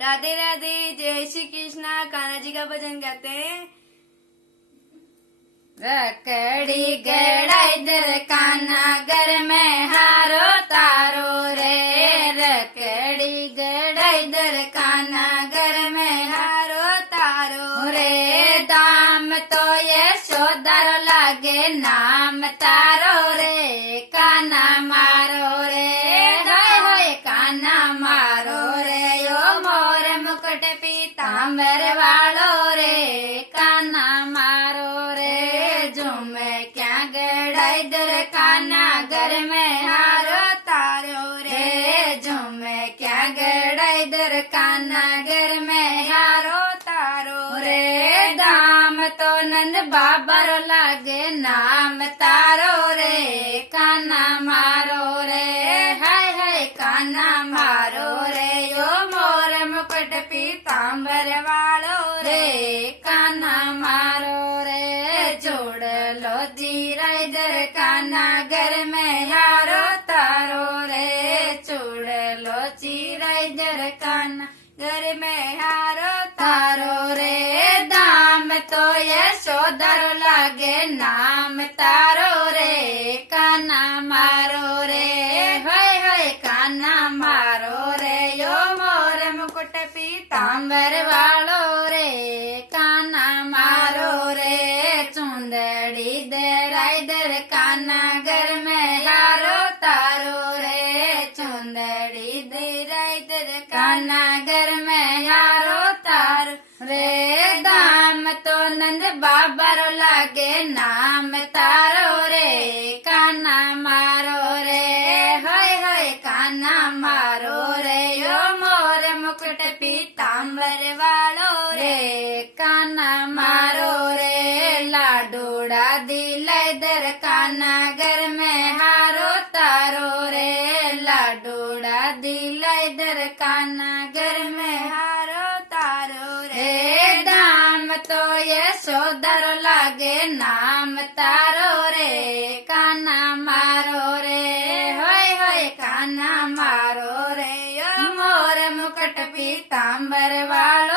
राधे राधे, जय श्री कृष्णा। कान्हा जी का भजन गाते हैं। रकड़ी गड़ाई दर कान्हा घर में हारो तारो रे। रकड़ी गड़ाई दर कान्हा घर में हारो तारो रे। दाम तो ये शोदर लागे नाम तारो रे। कान्हा मारो रे, हाय हाय कान्हा मारो रे। यो मोर मुकुट पीतांबर वालो रे। कान्हा मारो रे। झूमे क्या गड़ाई दर कान्हा घर में हारो तारो रे। झूमे क्या गड़ाई दर कान्हा घर में हारो तारो रे। दाम तो नंद बाबर लागे नाम तारो रे। कान्हा मारो रे, हाय हाय कान्हा मारो रे। यो मोर मुकुट पीतांबर वालो रे। कान्हा मारो रे। जोड़ लो जीरा इधर कान्हा घर में हारो तारो रे। जोड़ लो जीरा इधर कान्हा घर में हारो तारो रे। दाम तो ये शोदर लागे नाम तारो रे। कान्हा मारो रे, हाय हाय कान्हा मारो रे। यो मोर मुकुट पीतांबर वालो रे। कान्हा मारो रे। चुंदड़ी दराई दर कान्हा घर में हारो तारो रे। चुंदड़ी दराई दर कान्हा घर में हारो तारो रे। दाम तो नंद बाबर लागे नाम तारो रे। कान्हा मारो रे, हाय हाय कान्हा मारो रे। यो मोर मुकुट पीतांबर वालो रे। कान्हा मारो रे। लाडूड़ा दिलाई दर कान्हा घर में हारो तारो रे। लाडूड़ा दिलाई दर कान्हा घर में हारो तारो रे। दाम तो ये शोदर लागे नाम तारो रे। कान्हा मारो रे, हाय हाय कान्हा मारो रे। यो मोर मुकुट पीतांबर वालो